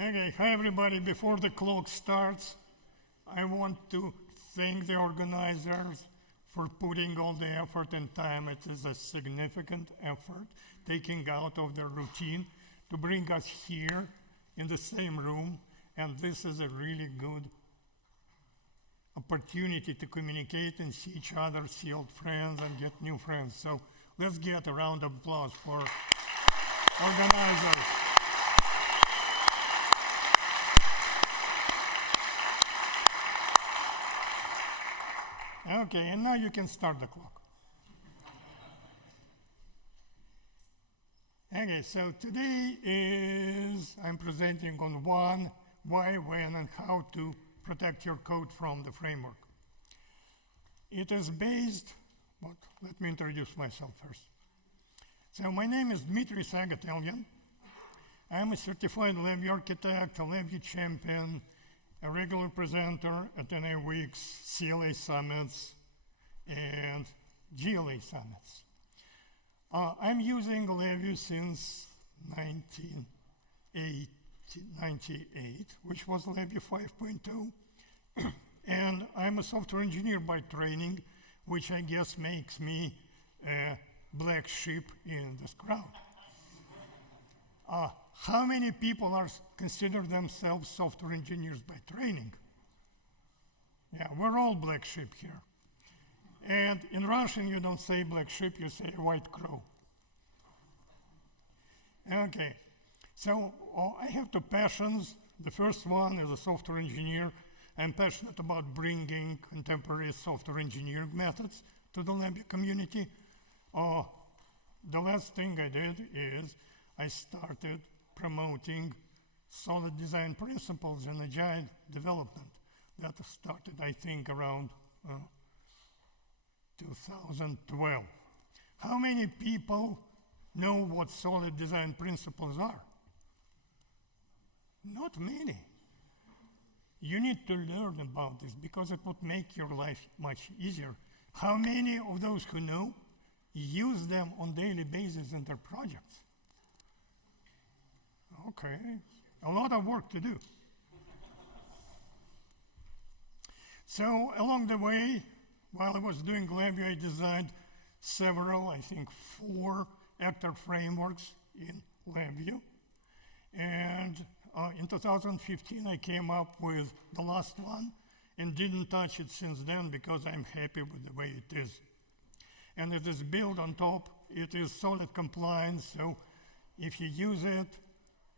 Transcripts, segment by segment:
Okay, hi everybody. Before the clock starts, I want to thank the organizers for putting all the effort and time. It is a significant effort, taking out of their routine to bring us here in the same room. And this is a really good opportunity to communicate and see each other, see old friends, and get new friends. So let's get a round of applause for organizers. Okay, and now you can start the clock. Okay, so today I'm presenting on why, when, and how to protect your code from the framework. It is based, but let me introduce myself first. So my name is Dmitry Sagatelyan. I'm a certified LabVIEW architect, a LabVIEW champion, a regular presenter at NA Weeks, CLA summits, and GLA summits. I'm using LabVIEW since 1998, which was LabVIEW 5.2. And I'm a software engineer by training, which I guess makes me a black sheep in this crowd. How many people consider themselves software engineers by training? Yeah, we're all black sheep here. And in Russian, you don't say black sheep, you say white crow. Okay, so I have two passions. The first one is a software engineer. I'm passionate about bringing contemporary software engineering methods to the LabVIEW community. The last thing I did is I started promoting solid design principles in agile development. That started, I think, around 2012. How many people know what solid design principles are? Not many. You need to learn about this because it would make your life much easier. How many of those who know use them on a daily basis in their projects? Okay, a lot of work to do. So along the way, while I was doing LabVIEW, I designed several, I think 4 actor frameworks in LabVIEW. And in 2015, I came up with the last one and didn't touch it since then because I'm happy with the way it is. And it is built on top. It is solid compliance, so if you use it,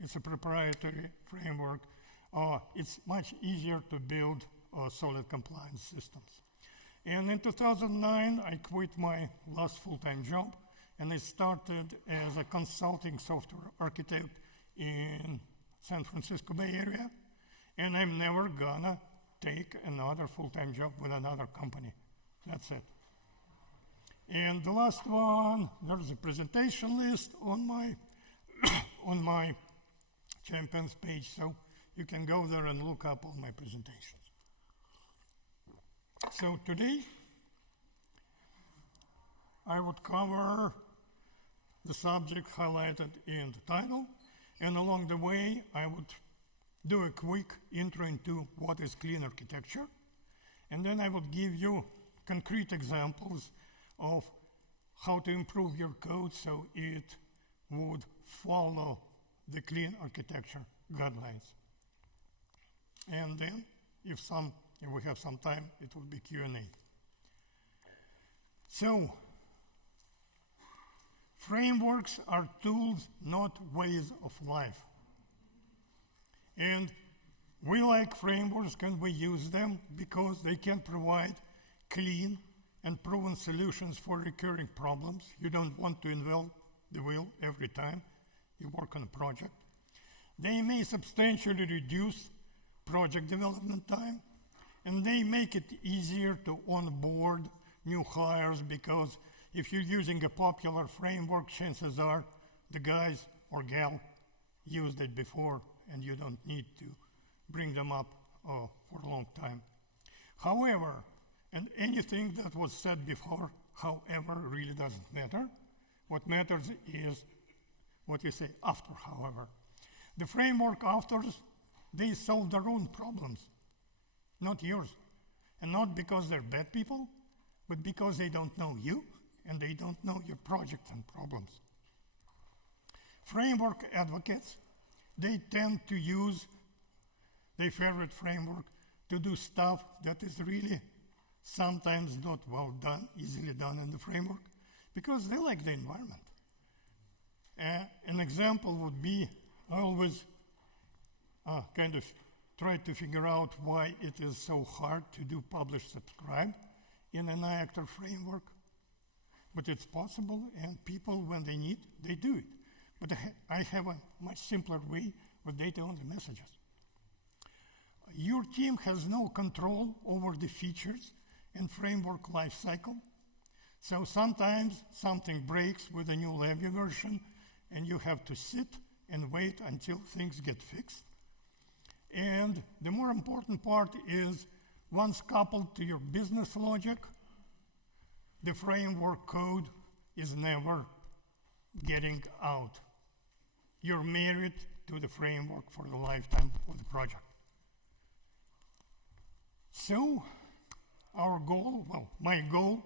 it's a proprietary framework. It's much easier to build solid compliance systems. And in 2009, I quit my last full-time job, and I started as a consulting software architect in San Francisco Bay Area, and I'm never gonna take another full-time job with another company. That's it. And the last one, there's a presentation list on my on my champions page, so you can go there and look up all my presentations. So today, I would cover the subject highlighted in the title, and along the way, I would do a quick intro into what is clean architecture, and then I would give you concrete examples of how to improve your code so it would follow the clean architecture guidelines. And then, if we have some time, it will be Q&A. So, frameworks are tools, not ways of life. And we like frameworks and we use them because they can provide clean and proven solutions for recurring problems. You don't want to invent the wheel every time you work on a project. They may substantially reduce project development time, and they make it easier to onboard new hires because if you're using a popular framework, chances are the guys or gal used it before and you don't need to bring them up for a long time. However, and anything that was said before, however, really doesn't matter. What matters is what you say after, however. The framework authors, they solve their own problems, not yours. And not because they're bad people, but because they don't know you and they don't know your project and problems. Framework advocates, they tend to use their favorite framework to do stuff that is really sometimes not well done, easily done in the framework, because they like the environment. An example would be, I always kind of try to figure out why it is so hard to do publish subscribe in an actor framework. But it's possible, and people, when they need, they do it. But I have a much simpler way with data-only messages. Your team has no control over the features and framework lifecycle. So sometimes something breaks with a new LabVIEW version, and you have to sit and wait until things get fixed. And the more important part is, once coupled to your business logic, the framework code is never getting out. You're married to the framework for the lifetime of the project. So our goal, well, my goal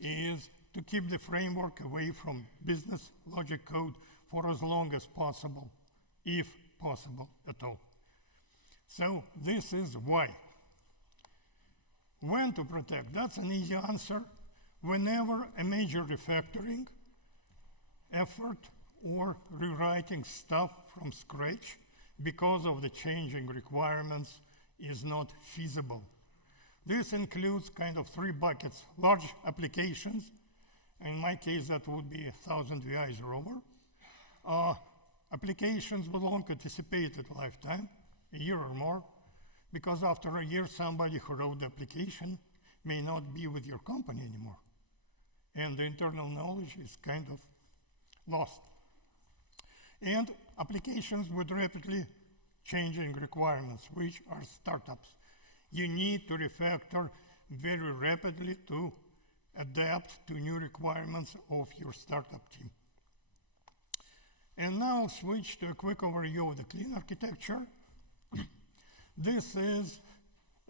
is to keep the framework away from business logic code for as long as possible, if possible at all. So this is why. When to protect? That's an easy answer. Whenever a major refactoring effort or rewriting stuff from scratch because of the changing requirements is not feasible. This includes kind of three buckets: large applications, in my case that would be 1,000 VIs or over. Applications with long anticipated lifetime, a year or more, because after a year somebody who wrote the application may not be with your company anymore, and the internal knowledge is kind of lost. And applications with rapidly changing requirements, which are startups. You need to refactor very rapidly to adapt to new requirements of your startup team. And now I'll switch to a quick overview of the clean architecture. This is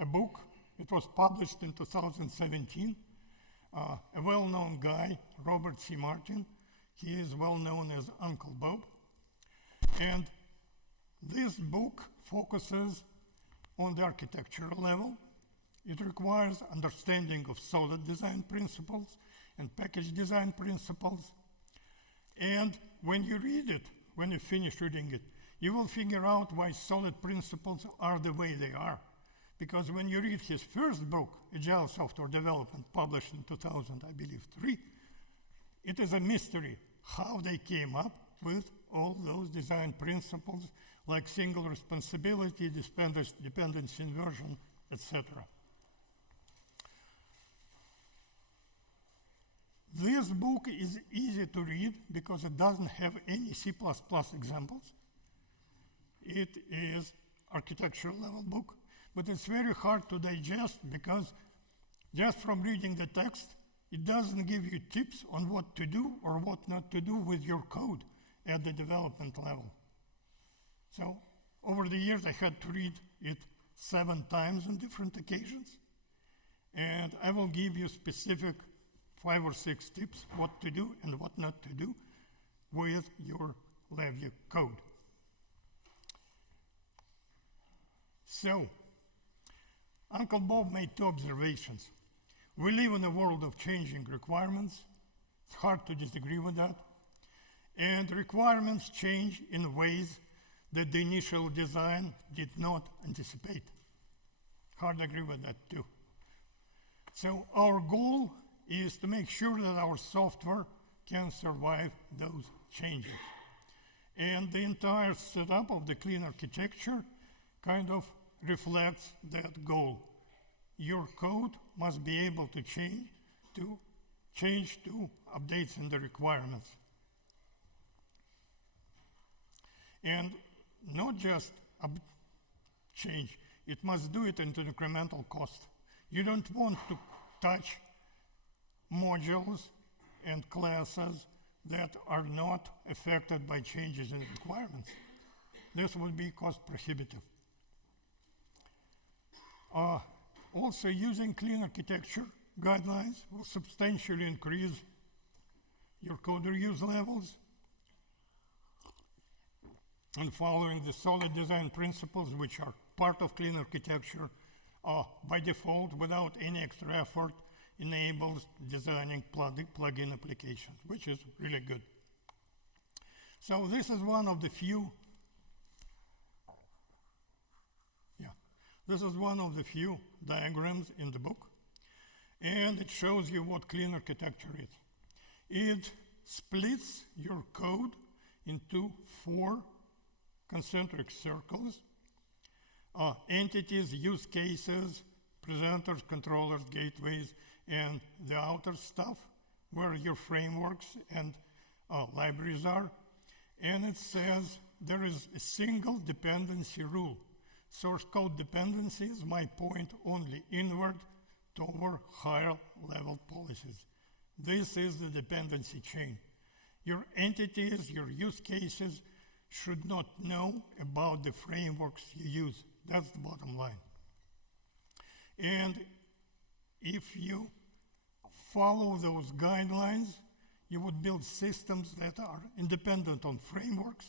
a book. It was published in 2017. A well-known guy, Robert C. Martin, he is well known as Uncle Bob. And this book focuses on the architectural level. It requires understanding of solid design principles and package design principles. And when you read it, when you finish reading it, you will figure out why solid principles are the way they are. Because when you read his first book, Agile Software Development, published in 2000, I believe, 3, it is a mystery how they came up with all those design principles like single responsibility, dependency inversion, etc. This book is easy to read because it doesn't have any C++ examples. It is architectural level book, but it's very hard to digest because just from reading the text, it doesn't give you tips on what to do or what not to do with your code at the development level. So over the years, I had to read it 7 times on different occasions. And I will give you specific 5 or 6 tips what to do and what not to do with your LabVIEW code. So, Uncle Bob made 2 observations. We live in a world of changing requirements. It's hard to disagree with that. And requirements change in ways that the initial design did not anticipate. Hard to agree with that too. So our goal is to make sure that our software can survive those changes. And the entire setup of the clean architecture kind of reflects that goal. Your code must be able to change to updates in the requirements. And not just change, it must do it into incremental cost. You don't want to touch modules and classes that are not affected by changes in requirements. this would be cost prohibitive. Also, using clean architecture guidelines will substantially increase your code reuse levels, and following the solid design principles, which are part of clean architecture, by default, without any extra effort, enables designing plugin applications, which is really good. So this is one of the few diagrams in the book, and it shows you what clean architecture is. It splits your code into 4 concentric circles: entities, use cases, presenters, controllers, gateways, and the outer stuff where your frameworks and libraries are. And it says there is a single dependency rule. Source code dependencies might point only inward toward higher level policies. This is the dependency chain. Your entities, your use cases should not know about the frameworks you use. That's the bottom line. And if you follow those guidelines, you would build systems that are independent on frameworks,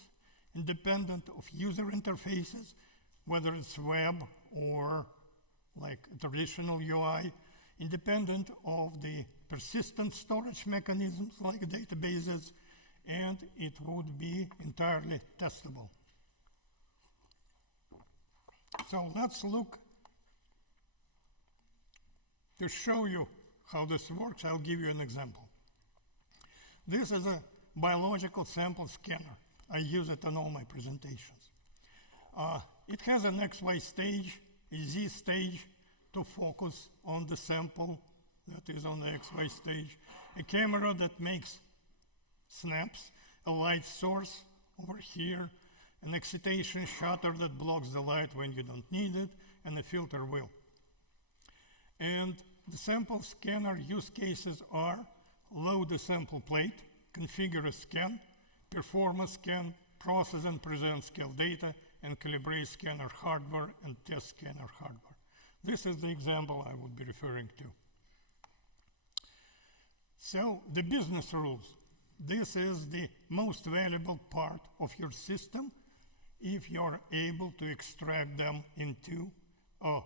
independent of user interfaces, whether it's web or like a traditional UI, independent of the persistent storage mechanisms like databases, and it would be entirely testable. So let's look to show you how this works. I'll give you an example. This is a biological sample scanner. I use it in all my presentations. It has an XY stage, a Z stage to focus on the sample that is on the XY stage, a camera that makes snaps, a light source over here, an excitation shutter that blocks the light when you don't need it, and a filter wheel. And the sample scanner use cases are: load a sample plate, configure a scan, perform a scan, process and present scale data, and calibrate scanner hardware and test scanner hardware. This is the example I would be referring to. So the business rules. This is the most valuable part of your system if you're able to extract them into a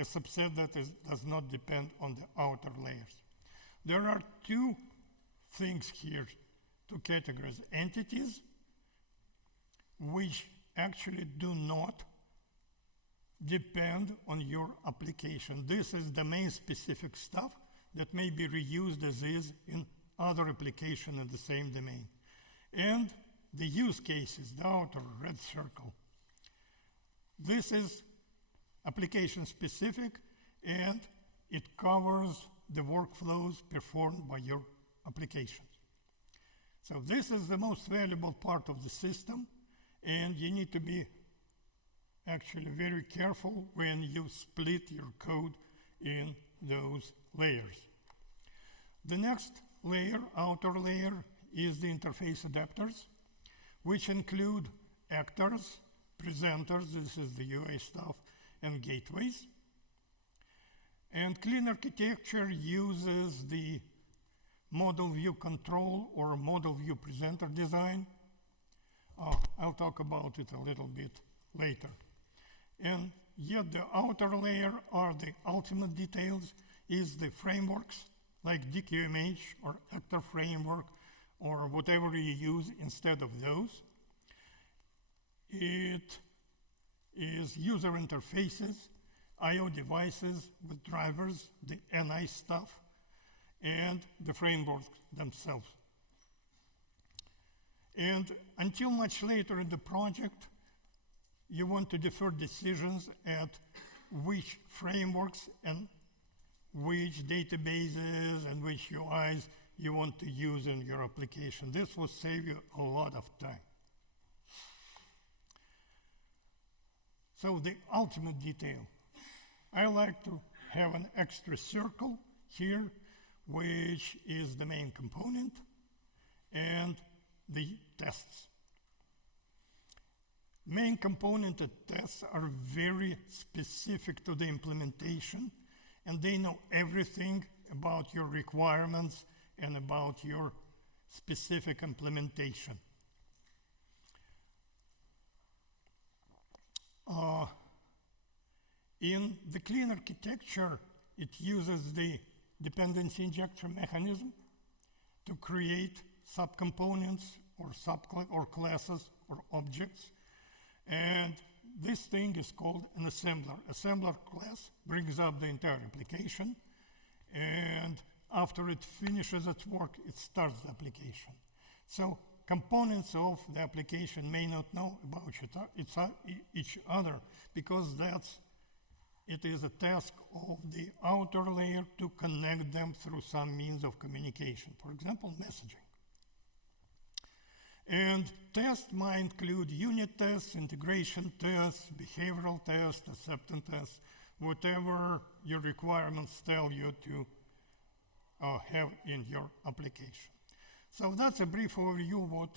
subset that does not depend on the outer layers. There are 2 things here, 2 categories: entities, which actually do not depend on your application. This is domain-specific stuff that may be reused as is in other application in the same domain. And the use cases, the outer red circle. This is application-specific, and it covers the workflows performed by your applications. So this is the most valuable part of the system, and you need to be actually very careful when you split your code in those layers. The next layer, outer layer, is the interface adapters, which include actors, presenters, this is the UI stuff, and gateways. And clean architecture uses the model view control or model view presenter design. I'll talk about it a little bit later. And yet the outer layer are the ultimate details, is the frameworks like DQMH or actor framework or whatever you use instead of those. It is user interfaces, I/O devices with drivers, the NI stuff, and the frameworks themselves. And until much later in the project, you want to defer decisions at which frameworks and which databases and which UIs you want to use in your application. This will save you a lot of time. So the ultimate detail. I like to have an extra circle here, which is the main component, and the tests. Main component tests are very specific to the implementation, and they know everything about your requirements and about your specific implementation. In the clean architecture, it uses the dependency injection mechanism to create subcomponents or classes or objects. And this thing is called an assembler. Assembler class brings up the entire application, and after it finishes its work, it starts the application. So components of the application may not know about each other because it is a task of the outer layer to connect them through some means of communication, for example, messaging. And tests might include unit tests, integration tests, behavioral tests, acceptance tests, whatever your requirements tell you to have in your application. So that's a brief overview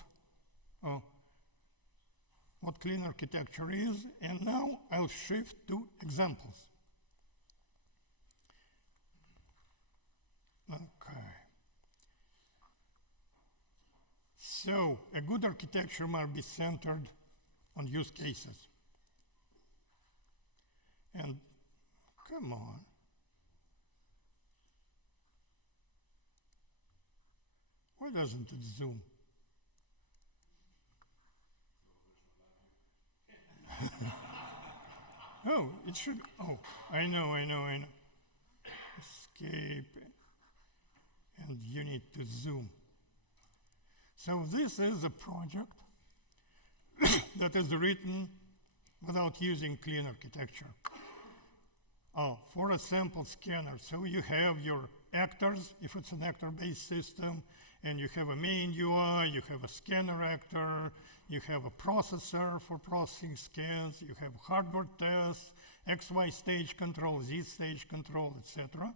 of what clean architecture is, and now I'll shift to examples. Okay. So a good architecture must be centered on use cases. And come on. Why doesn't it zoom? Oh, it should. Oh, I know. Escape. And you need to zoom. So this is a project that is written without using clean architecture. For a sample scanner, so you have your actors, if it's an actor-based system, and you have a main UI, you have a scanner actor, you have a processor for processing scans, you have hardware tests, XY stage control, Z stage control, etc.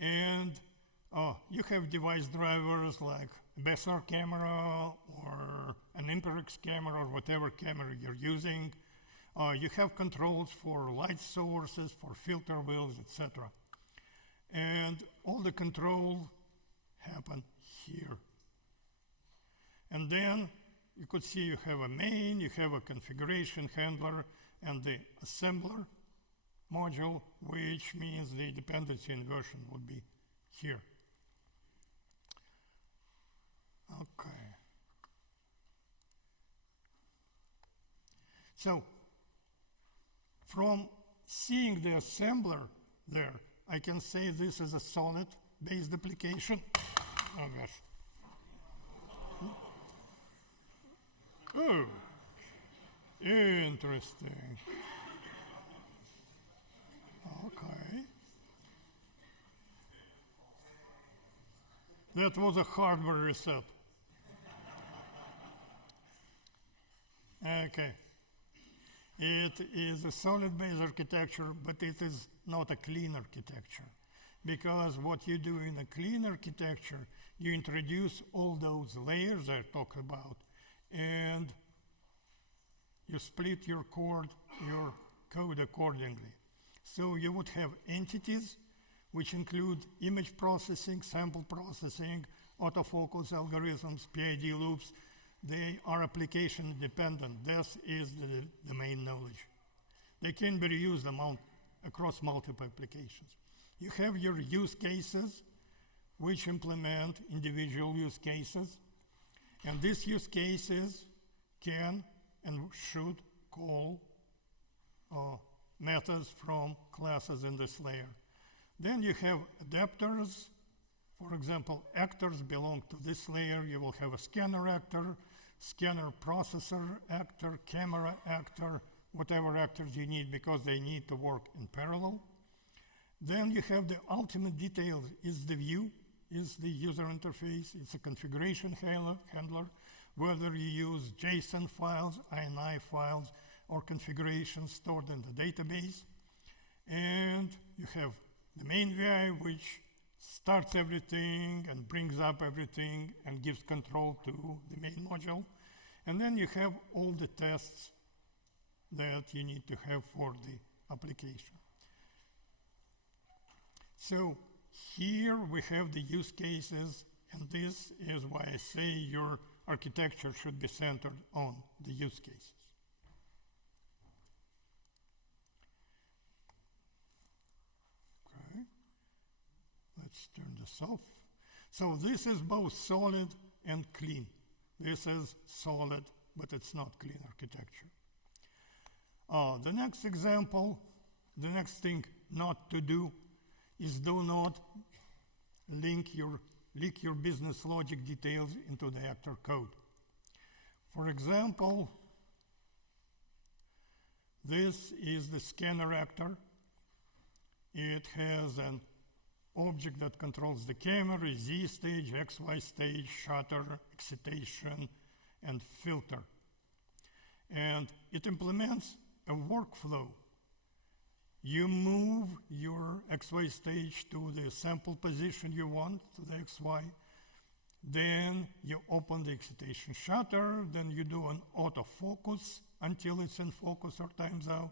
And you have device drivers like a Bessar camera or an Imperex camera or whatever camera you're using. You have controls for light sources, for filter wheels, etc. And all the control happen here. And then you could see you have a main, you have a configuration handler, and the assembler module, which means the dependency inversion would be here. Okay. So from seeing the assembler there, I can say this is a Sonnet-based application. Oh gosh. Oh, interesting. Okay. That was a hardware reset. Okay. It is a solid-based architecture, but it is not a clean architecture. Because what you do in a clean architecture, you introduce all those layers I talked about, and you split your code accordingly. So you would have entities, which include image processing, sample processing, autofocus algorithms, PID loops. They are application dependent. This is the domain knowledge. They can be reused across multiple applications. You have your use cases, which implement individual use cases. And these use cases can and should call methods from classes in this layer. Then you have adapters. For example, actors belong to this layer. You will have a scanner actor, scanner processor actor, camera actor, whatever actors you need because they need to work in parallel. Then you have the ultimate details is the view, is the user interface, it's a configuration handler, whether you use JSON files, INI files, or configurations stored in the database. And you have the main VI, which starts everything and brings up everything and gives control to the main module. And then you have all the tests that you need to have for the application. So here we have the use cases, and this is why I say your architecture should be centered on the use cases. Okay, let's turn this off. So this is both solid and clean. This is solid, but it's not clean architecture. The next example, the next thing not to do is do not leak your business logic details into the actor code. For example, this is the scanner actor. It has an object that controls the camera, Z stage, XY stage, shutter, excitation, and filter. And it implements a workflow. You move your XY stage to the sample position you want, to the XY. Then you open the excitation shutter. Then you do an autofocus until it's in focus or times out.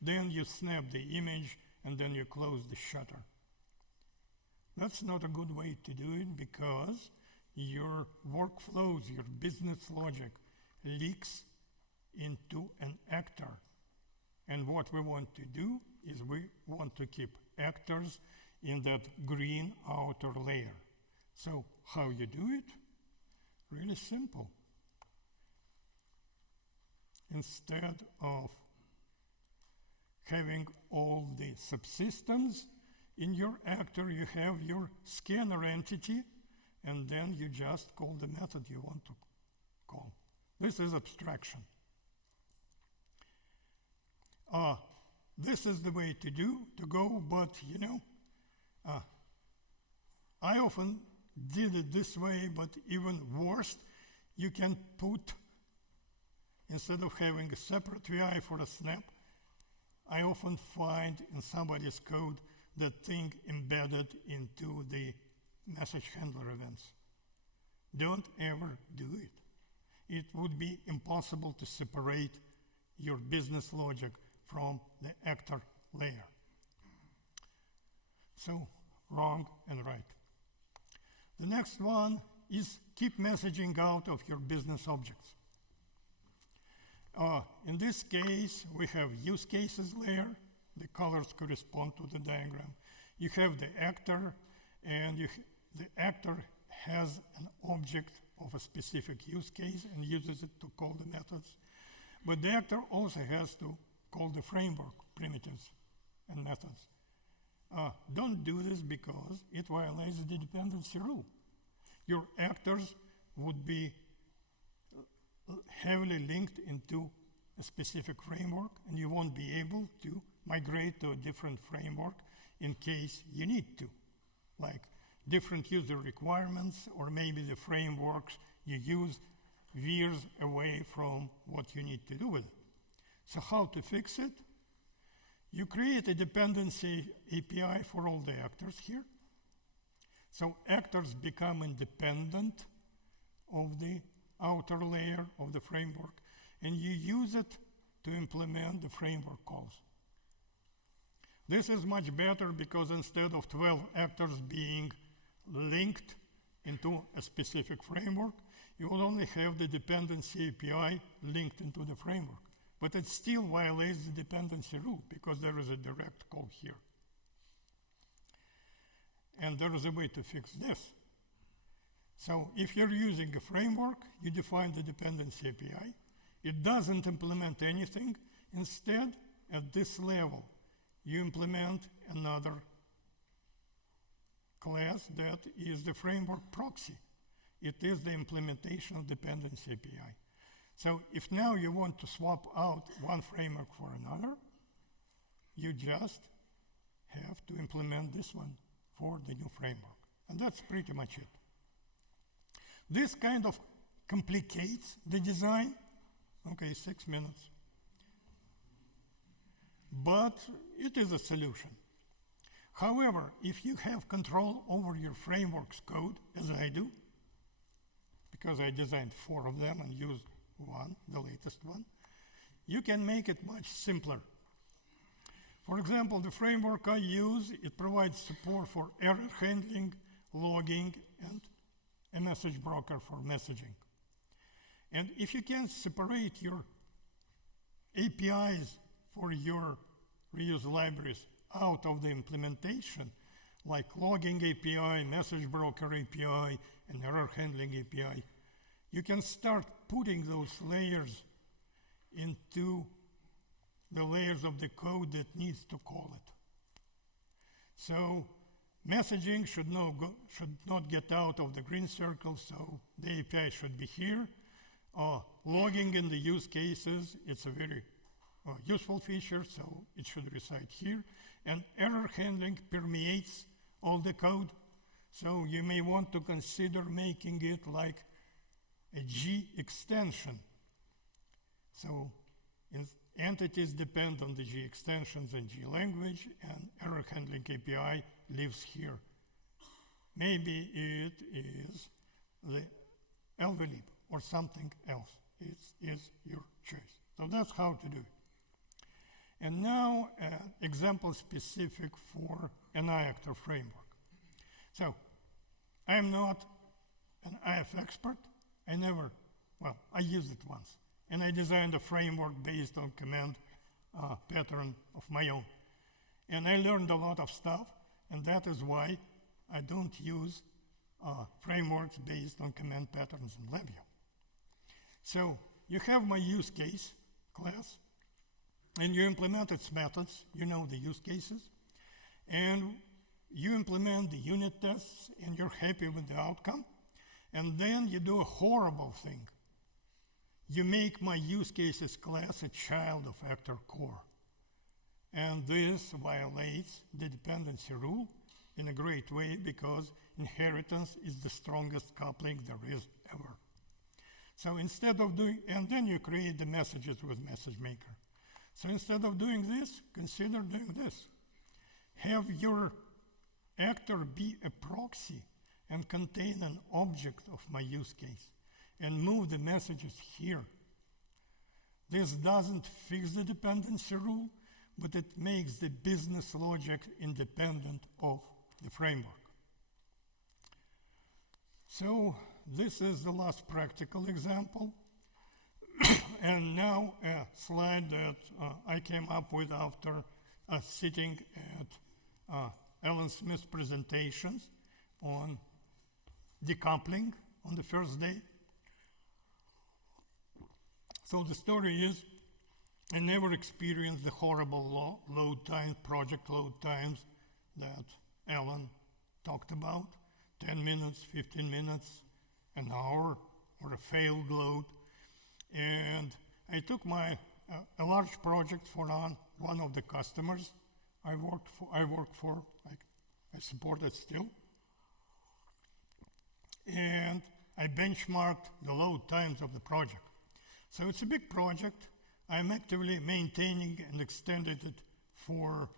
Then you snap the image, and then you close the shutter. That's not a good way to do it because your workflows, your business logic leaks into an actor. And what we want to do is we want to keep actors in that green outer layer. So how you do it? Really simple. Instead of having all the subsystems in your actor, you have your scanner entity, and then you just call the method you want to call. This is abstraction. This is the way to go, but you know, I often did it this way, but even worse, you can put, instead of having a separate VI for a snap, I often find in somebody's code that thing embedded into the message handler events. Don't ever do it. It would be impossible to separate your business logic from the actor layer. So, wrong and right. The next one is keep messaging out of your business objects. In this case, we have use cases layer. The colors correspond to the diagram. You have the actor, and the actor has an object of a specific use case and uses it to call the methods. But the actor also has to call the framework primitives and methods. Don't do this because it violates the dependency rule. Your actors would be heavily linked into a specific framework, and you won't be able to migrate to a different framework in case you need to, like different user requirements, or maybe the frameworks you use veers away from what you need to do with it. So how to fix it? You create a dependency API for all the actors here. So actors become independent of the outer layer of the framework, and you use it to implement the framework calls. This is much better because instead of 12 actors being linked into a specific framework, you will only have the dependency API linked into the framework. But it still violates the dependency rule because there is a direct call here. And there is a way to fix this. So if you're using a framework, you define the dependency API. It doesn't implement anything. Instead, at this level, you implement another class that is the framework proxy. It is the implementation of dependency API. So if now you want to swap out one framework for another, you just have to implement this one for the new framework. And that's pretty much it. This kind of complicates the design. Okay, 6 minutes. But it is a solution. However, if you have control over your framework's code, as I do, because I designed 4 of them and used one, the latest one, you can make it much simpler. For example, the framework I use, it provides support for error handling, logging, and a message broker for messaging. And if you can separate your APIs for your reuse libraries out of the implementation, like logging API, message broker API, and error handling API, you can start putting those layers into the layers of the code that needs to call it. So messaging should not get out of the green circle, so the API should be here. Logging in the use cases, it's a very useful feature, so it should reside here. And error handling permeates all the code, so you may want to consider making it like a G extension. So entities depend on the G extensions in G language, and error handling API lives here. Maybe it is the LVLib or something else. It is your choice. So that's how to do it. And now an example specific for an iActor framework. So I am not an IF expert. I used it once. And I designed a framework based on command pattern of my own. And I learned a lot of stuff, and that is why I don't use frameworks based on command patterns in LabVIEW. So you have my use case class, and you implement its methods, you know the use cases, and you implement the unit tests, and you're happy with the outcome, and then you do a horrible thing. You make my use cases class a child of actor core. And this violates the dependency rule in a great way, because inheritance is the strongest coupling there is ever. So instead of doing, and then you create the messages with message maker. So instead of doing this, consider doing this. Have your actor be a proxy and contain an object of my use case, and move the messages here. This doesn't fix the dependency rule, but it makes the business logic independent of the framework. So this is the last practical example. And now a slide that I came up with after sitting at Alan Smith's presentations on decoupling on the first day. So the story is, I never experienced the horrible load time, project load times that Alan talked about, 10 minutes, 15 minutes, an hour, or a failed load. And I took a large project for one of the customers I worked for, like I support it still. And I benchmarked the load times of the project. So it's a big project. I'm actively maintaining and extended it for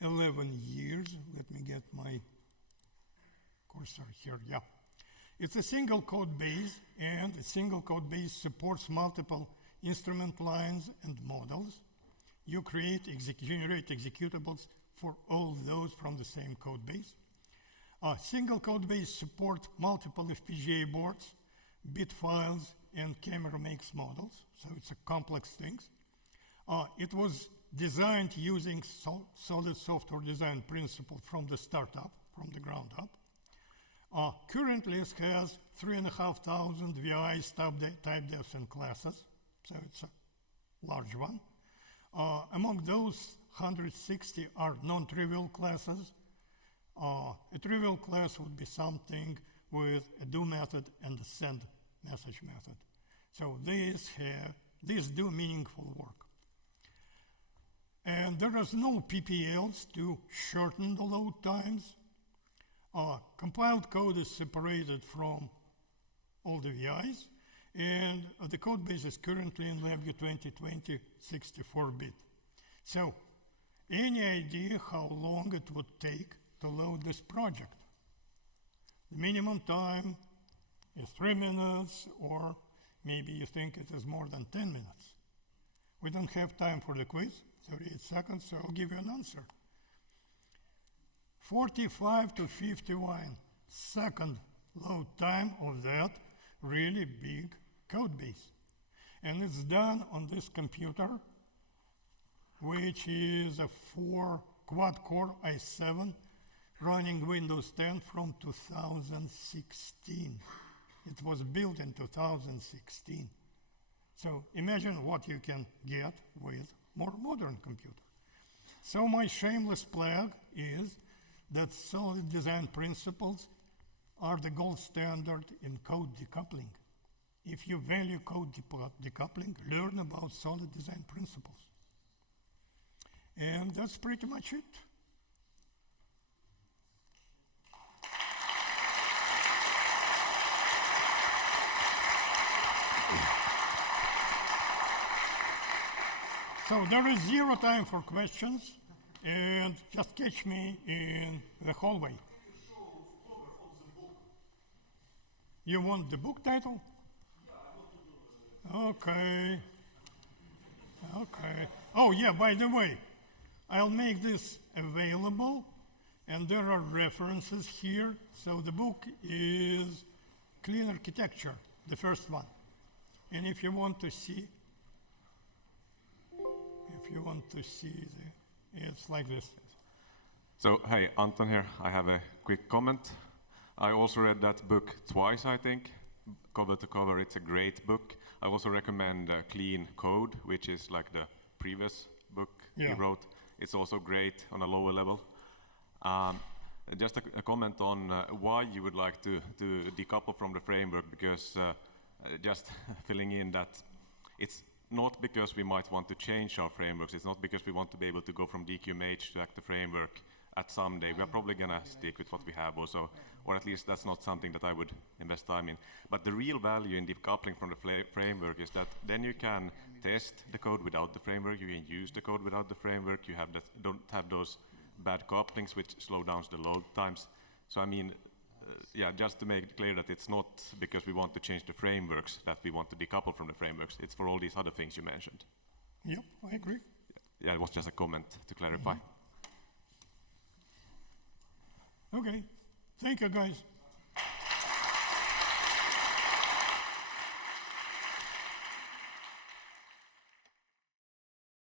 11 years. Let me get my cursor here, yeah. It's a single code base, and a single code base supports multiple instrument lines and models. You generate executables for all of those from the same code base. Single code base supports multiple FPGA boards, bit files, and camera makes models, so it's a complex thing. It was designed using solid software design principle from the startup, from the ground up. Currently it has 3,500 VIs, type defs, and classes, so it's a large one. Among those, 160 are non-trivial classes. A trivial class would be something with a do method and a send message method. So these do meaningful work. And there is no PPLs to shorten the load times. Compiled code is separated from all the VIs, and the code base is currently in LabVIEW 2020 64-bit. So any idea how long it would take to load this project? The minimum time is 3 minutes, or maybe you think it is more than 10 minutes. We don't have time for the quiz, 38 seconds, so I'll give you an answer. 45 to 51 second load time of that really big code base. And it's done on this computer, which is a 4 quad-core i7 running Windows 10 from 2016. It was built in 2016. So imagine what you can get with more modern computer. So my shameless plug is that solid design principles are the gold standard in code decoupling. If you value code decoupling, learn about solid design principles. And that's pretty much it. So there is 0 time for questions, and just catch me in the hallway. You want the book title? Okay. Okay. Oh yeah, by the way, I'll make this available, and there are references here. So the book is Clean Architecture, the first one. And if you want to see, it's like this. So, hey, Anton here. I have a quick comment. I also read that book twice, I think, cover to cover. It's a great book. I also recommend Clean Code, which is like the previous book he wrote. It's also great on a lower level. Just a comment on why you would like to decouple from the framework, because just filling in that it's not because we might want to change our frameworks. It's not because we want to be able to go from DQMH to Active Framework at some day. We're probably going to stick with what we have also, or at least that's not something that I would invest time in. But the real value in decoupling from the framework is that then you can test the code without the framework, you can use the code without the framework, you have don't have those bad couplings which slow down the load times. So I mean, yeah, just to make it clear that it's not because we want to change the frameworks that we want to decouple from the frameworks. It's for all these other things you mentioned. Yep, I agree. Yeah, it was just a comment to clarify. Okay, thank you guys.